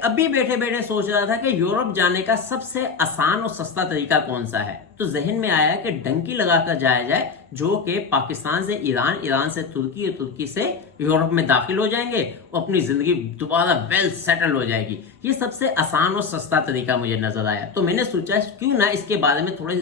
अभी बैठे बैठे सोच रहा था कि यूरोप जाने का सबसे आसान और सस्ता तरीका कौन सा है। तो जहन में आया कि डंकी लगाकर जाया जाए, जो कि पाकिस्तान से ईरान, ईरान से तुर्की और तुर्की से यूरोप में दाखिल हो जाएंगे और अपनी जिंदगी दोबारा वेल सेटल हो जाएगी। ये सबसे आसान और सस्ता तरीका मुझे नजर आया। तो मैंने सोचा क्यों ना इसके बारे में थोड़े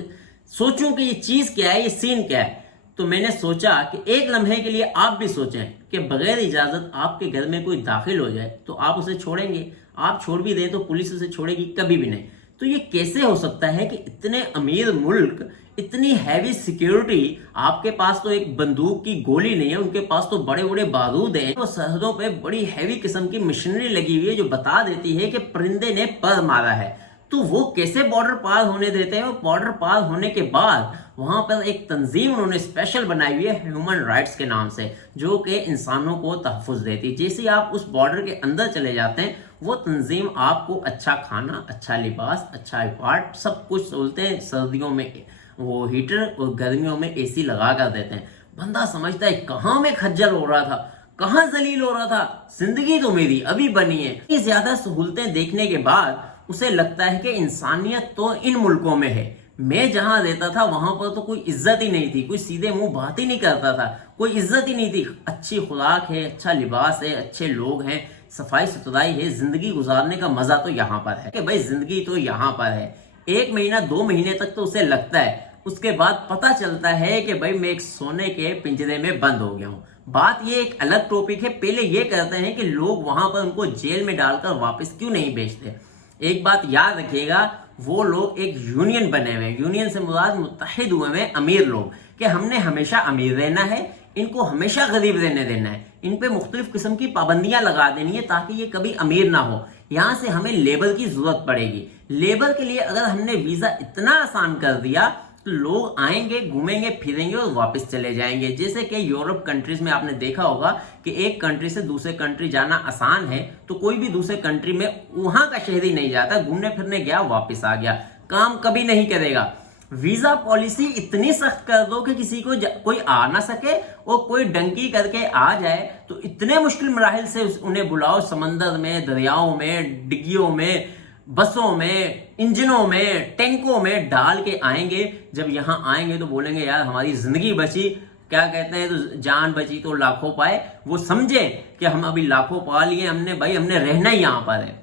सोचूं कि ये चीज क्या है, ये सीन क्या है। तो मैंने सोचा कि एक लम्हे के लिए आप भी सोचें कि बगैर इजाजत आपके घर में कोई दाखिल हो जाए तो आप उसे छोड़ेंगे? आप छोड़ भी दें तो पुलिस उसे छोड़ेगी? कभी भी नहीं। तो ये कैसे हो सकता है कि इतने अमीर मुल्क, इतनी हैवी सिक्योरिटी, आपके पास तो एक बंदूक की गोली नहीं है, उनके पास तो बड़े बड़े बारूद हैं, तो सरहदों पे बड़ी हैवी किस्म की मशीनरी लगी हुई है जो बता देती है कि परिंदे ने पर मारा है। तो वो कैसे बॉर्डर पार होने देते हैं? और बॉर्डर पार होने के बाद वहां पर एक तंजीम उन्होंने स्पेशल बनाई हुई है ह्यूमन राइट्स के नाम से, जो कि इंसानों को तहफ़्फ़ुज़ देती है। जैसे आप उस बॉर्डर के अंदर चले जाते हैं, वो तंजीम आपको अच्छा खाना, अच्छा लिबास, अच्छा अपार्ट, सब कुछ सहूलतें, सर्दियों में वो हीटर और गर्मियों में एसी लगा कर देते हैं। बंदा समझता है कहाँ मैं खज्जल हो रहा था, कहाँ जलील हो रहा था, जिंदगी तो मेरी अभी बनी है। इतनी ज्यादा सहूलतें देखने के बाद उसे लगता है कि इंसानियत तो इन मुल्कों में है। मैं जहां रहता था वहां पर तो कोई इज्जत ही नहीं थी, कोई सीधे मुंह बात ही नहीं करता था, कोई इज्जत ही नहीं थी। अच्छी खुराक है, अच्छा लिबास है, अच्छे लोग हैं, सफाई सुथराई है, जिंदगी गुजारने का मजा तो यहाँ पर है कि भाई जिंदगी तो यहाँ पर है। 1 महीना 2 महीने तक तो उसे लगता है, उसके बाद पता चलता है कि भाई मैं एक सोने के पिंजरे में बंद हो गया हूँ। बात ये एक अलग टॉपिक है। पहले ये कहते हैं कि लोग वहां पर उनको जेल में डालकर वापस क्यों नहीं भेजते। एक बात याद रखिएगा, वो लोग एक यूनियन बने हुए हैं। यूनियन से मुराद मुत्तहिद हुए हैं अमीर लोग, कि हमने हमेशा अमीर रहना है, इनको हमेशा गरीब रहने देना है, इन पे मुख्तलिफ किस्म की पाबंदियां लगा देनी है ताकि ये कभी अमीर ना हो। यहां से हमें लेबर की जरूरत पड़ेगी। लेबर के लिए अगर हमने वीजा इतना आसान कर दिया तो लोग आएंगे, घूमेंगे फिरेंगे और वापस चले जाएंगे। जैसे कि यूरोप कंट्रीज में आपने देखा होगा कि एक कंट्री से दूसरे कंट्री जाना आसान है, तो कोई भी दूसरे कंट्री में वहां का शहरी नहीं जाता, घूमने फिरने गया वापस आ गया, काम कभी नहीं करेगा। वीजा पॉलिसी इतनी सख्त कर दो कि किसी को कोई आ ना सके, और कोई डंकी करके आ जाए तो इतने मुश्किल मराहिल से उन्हें बुलाओ, समंदर में, दरियाओं में, डिग्गियों में, बसों में, इंजनों में, टैंकों में डाल के आएंगे। जब यहां आएंगे तो बोलेंगे यार हमारी जिंदगी बची, क्या कहते हैं, तो जान बची तो लाखों पाए। वो समझे कि हम अभी लाखों पा लिए हमने, भाई हमने रहना ही यहां पर है,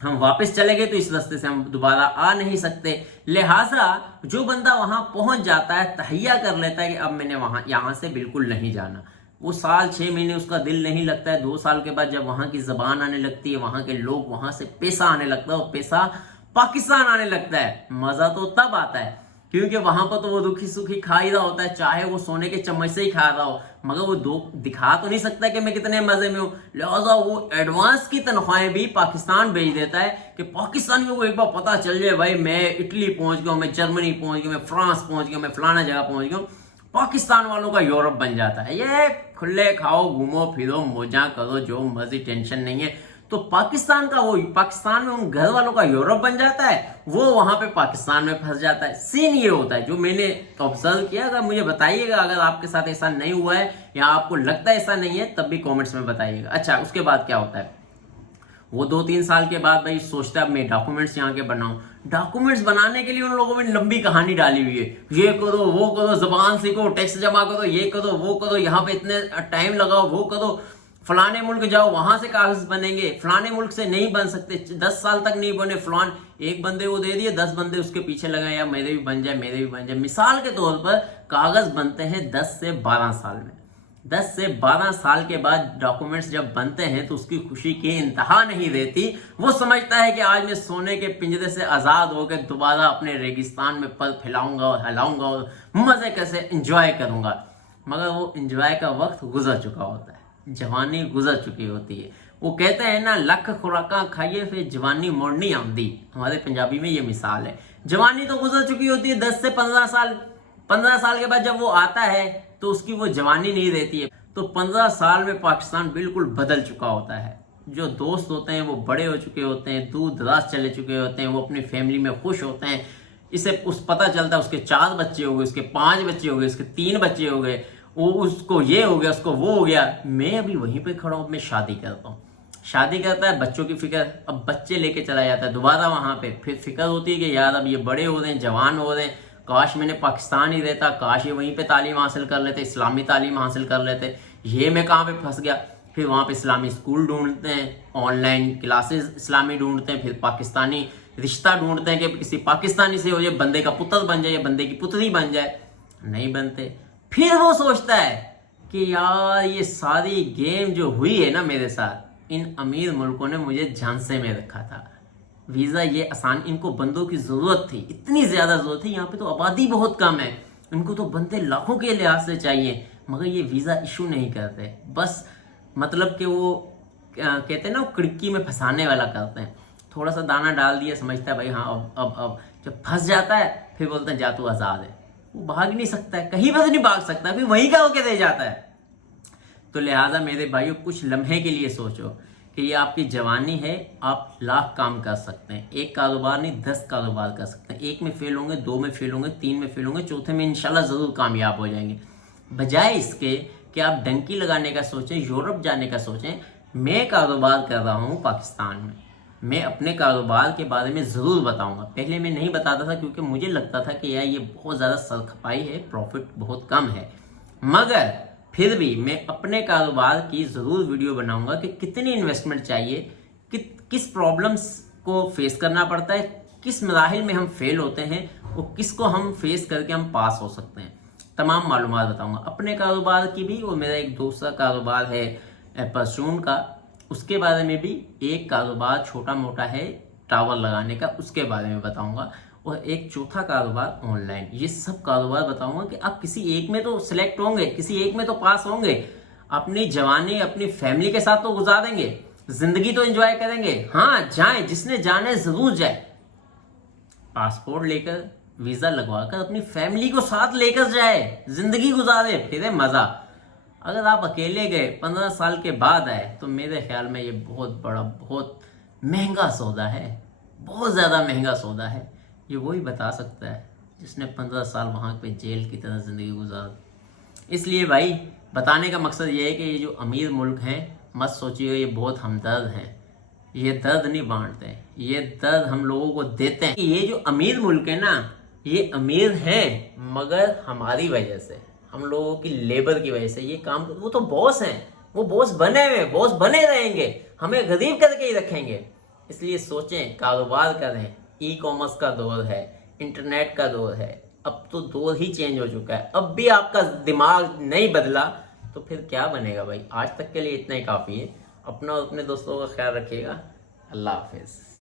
हम वापस चले गए तो इस रास्ते से हम दोबारा आ नहीं सकते। लिहाजा जो बंदा वहां पहुंच जाता है, तहैया कर लेता है कि अब मैंने यहां से बिल्कुल नहीं जाना, वो साल 6 महीने उसका दिल नहीं लगता है। 2 साल के बाद जब वहां की जबान आने लगती है, वहां के लोग, वहां से पैसा आने लगता है, और पैसा पाकिस्तान आने लगता है, मजा तो तब आता है क्योंकि वहां पर तो वो दुखी सुखी खा ही रहा होता है, चाहे वो सोने के चम्मच से ही खा रहा हो, मगर वो दिखा तो नहीं सकता कि मैं कितने मजे में हूं। लिहाजा वो एडवांस की तनख्वाहें भी पाकिस्तान भेज देता है कि पाकिस्तानियों को एक बार पता चल जाए भाई मैं इटली पहुंच गया, मैं जर्मनी पहुंच गया, मैं फ्रांस पहुंच गया, मैं फलाना जगह पहुंच गया। पाकिस्तान वालों का यूरोप बन जाता है। ये खुले खाओ, घूमो फिरो, मौजा करो, जो मर्जी, टेंशन नहीं है। तो पाकिस्तान में उन घर वालों का यूरोप बन जाता है, वो वहां पे पाकिस्तान में फंस जाता है। सीन ये होता है जो मैंने ऑब्जर्व किया। अगर मुझे बताइएगा अगर आपके साथ ऐसा नहीं हुआ है या आपको लगता है ऐसा नहीं है, तब भी कॉमेंट्स में बताइएगा। अच्छा, उसके बाद क्या होता है, वो 2-3 साल के बाद भाई सोचता है मैं डॉक्यूमेंट्स यहाँ के बनाऊं। डॉक्यूमेंट्स बनाने के लिए उन लोगों ने लंबी कहानी डाली हुई है, ये करो, वो करो, जबान सीखो, टैक्स जमा करो, ये करो, वो करो, यहाँ पे इतने टाइम लगाओ, वो करो, फलाने मुल्क जाओ, वहां से कागज बनेंगे, फलाने मुल्क से नहीं बन सकते, 10 साल तक नहीं बने। फलान एक बंदे को दे दिए, 10 बंदे उसके पीछे लगाए, या मेरे भी बन जाए, मेरे भी बन जाए। मिसाल के तौर पर कागज बनते हैं 10 से 12 साल में। 10 से 12 साल के बाद डॉक्यूमेंट्स जब बनते हैं तो उसकी खुशी की इंतहा नहीं रहती। वो समझता है कि आज मैं सोने के पिंजरे से आजाद होकर दोबारा अपने रेगिस्तान में पर फैलाऊंगा और हिलाऊंगा और मजे कैसे एंजॉय करूंगा। मगर वो एंजॉय का वक्त गुजर चुका होता है, जवानी गुजर चुकी होती है। वो कहते हैं ना, लख खुराका खाइए फिर जवानी मोड़नी आमदी। हमारे पंजाबी में ये मिसाल है। जवानी तो गुजर चुकी होती है 10 से 15 साल। 15 साल के बाद जब वो आता है तो उसकी वो जवानी नहीं रहती है। तो 15 साल में पाकिस्तान बिल्कुल बदल चुका होता है। जो दोस्त होते हैं वो बड़े हो चुके होते हैं, दूर दराज चले चुके होते हैं, वो अपनी फैमिली में खुश होते हैं। इसे पता चलता है उसके 4 बच्चे हो गए, उसके 5 बच्चे हो गए, उसके 3 बच्चे हो गए, वो उसको ये हो गया, उसको वो हो गया। मैं अभी वहीं पे खड़ा हूं, मैं शादी करता हूँ। शादी करता है, बच्चों की फिक्र, अब बच्चे लेके चला जाता है दोबारा वहां पे, फिर फिक्र होती है कि यार अब ये बड़े हो रहे हैं, जवान हो रहे हैं, काश मैंने पाकिस्तान ही रहता, काश ये वहीं पे तालीम हासिल कर लेते, इस्लामी तालीम हासिल कर लेते, ये मैं कहाँ पे फंस गया। फिर वहाँ पे इस्लामी स्कूल ढूंढते हैं, ऑनलाइन क्लासेस इस्लामी ढूंढते हैं, फिर पाकिस्तानी रिश्ता ढूंढते हैं कि किसी पाकिस्तानी से हो जाए, बंदे का पुत्र बन जाए या बंदे की पुत्री बन जाए, नहीं बनते। फिर वो सोचता है कि यार ये सारी गेम जो हुई है ना मेरे साथ, इन अमीर मुल्कों ने मुझे झांसे में रखा था। वीज़ा ये आसान, इनको बंदों की ज़रूरत थी, इतनी ज़्यादा ज़रूरत थी, यहाँ पे तो आबादी बहुत कम है, इनको तो बंदे लाखों के लिहाज से चाहिए, मगर ये वीज़ा इशू नहीं करते, बस मतलब कि वो कहते हैं ना, वो खिड़की में फंसाने वाला करते हैं, थोड़ा सा दाना डाल दिया, समझता है भाई हाँ अब जब फंस जाता है फिर बोलते हैं जा तू आज़ाद है, वो भाग नहीं सकता है, कहीं पर नहीं भाग सकता, फिर वहीं का होके रह जाता है। तो लिहाजा मेरे भाइयों, कुछ लम्हे के लिए सोचो कि ये आपकी जवानी है, आप लाख काम कर सकते हैं, एक कारोबार नहीं 10 कारोबार कर सकते हैं, एक में फेल होंगे, 2 में फेल होंगे, 3 में फेल होंगे, चौथे में इंशाल्लाह ज़रूर कामयाब हो जाएंगे। बजाय इसके कि आप डंकी लगाने का सोचें, यूरोप जाने का सोचें, मैं कारोबार कर रहा हूँ पाकिस्तान में, मैं अपने कारोबार के बारे में ज़रूर बताऊंगा। पहले मैं नहीं बताता था क्योंकि मुझे लगता था कि यार ये बहुत ज़्यादा सरखपाई है, प्रॉफिट बहुत कम है, मगर फिर भी मैं अपने कारोबार की ज़रूर वीडियो बनाऊंगा कि कितनी इन्वेस्टमेंट चाहिए, किस प्रॉब्लम्स को फेस करना पड़ता है, किस मराहिल में हम फेल होते हैं और किसको हम फेस करके हम पास हो सकते हैं, तमाम मालूमात बताऊंगा अपने कारोबार की भी, और मेरा एक दूसरा कारोबार है परचून का, उसके बारे में भी, एक कारोबार छोटा मोटा है टावर लगाने का, उसके बारे में बताऊंगा, और एक चौथा कारोबार ऑनलाइन। ये सब कारोबार बताऊंगा कि आप किसी एक में तो सिलेक्ट होंगे, किसी एक में तो पास होंगे, अपनी जवानी अपनी फैमिली के साथ तो गुजारेंगे, जिंदगी तो एंजॉय करेंगे। हाँ जाए, जिसने जाना है जरूर जाए, पासपोर्ट लेकर वीजा लगवाकर अपनी फैमिली को साथ लेकर जाए, जिंदगी गुजारे, फिर है मजा। अगर आप अकेले गए 15 साल के बाद आए तो मेरे ख्याल में ये बहुत बड़ा, बहुत महंगा सौदा है, बहुत ज़्यादा महंगा सौदा है। ये वही बता सकता है जिसने 15 साल वहाँ पे जेल की तरह ज़िंदगी गुजार। इसलिए भाई बताने का मकसद ये है कि ये जो अमीर मुल्क हैं, मत सोचिए ये बहुत हमदर्द हैं, ये दर्द नहीं बांटते, ये दर्द हम लोगों को देते हैं। ये जो अमीर मुल्क है ना, ये अमीर हैं मगर हमारी वजह से, हम लोगों की लेबर की वजह से ये काम, वो तो बॉस हैं, वो बॉस बने हुए, बॉस बने रहेंगे, हमें गरीब करके ही रखेंगे। इसलिए सोचें, कारोबार करें, ई कॉमर्स का दौर है, इंटरनेट का दौर है, अब तो दौर ही चेंज हो चुका है, अब भी आपका दिमाग नहीं बदला तो फिर क्या बनेगा भाई। आज तक के लिए इतना ही काफ़ी है। अपना और अपने दोस्तों का ख्याल रखिएगा। अल्लाह हाफिज़।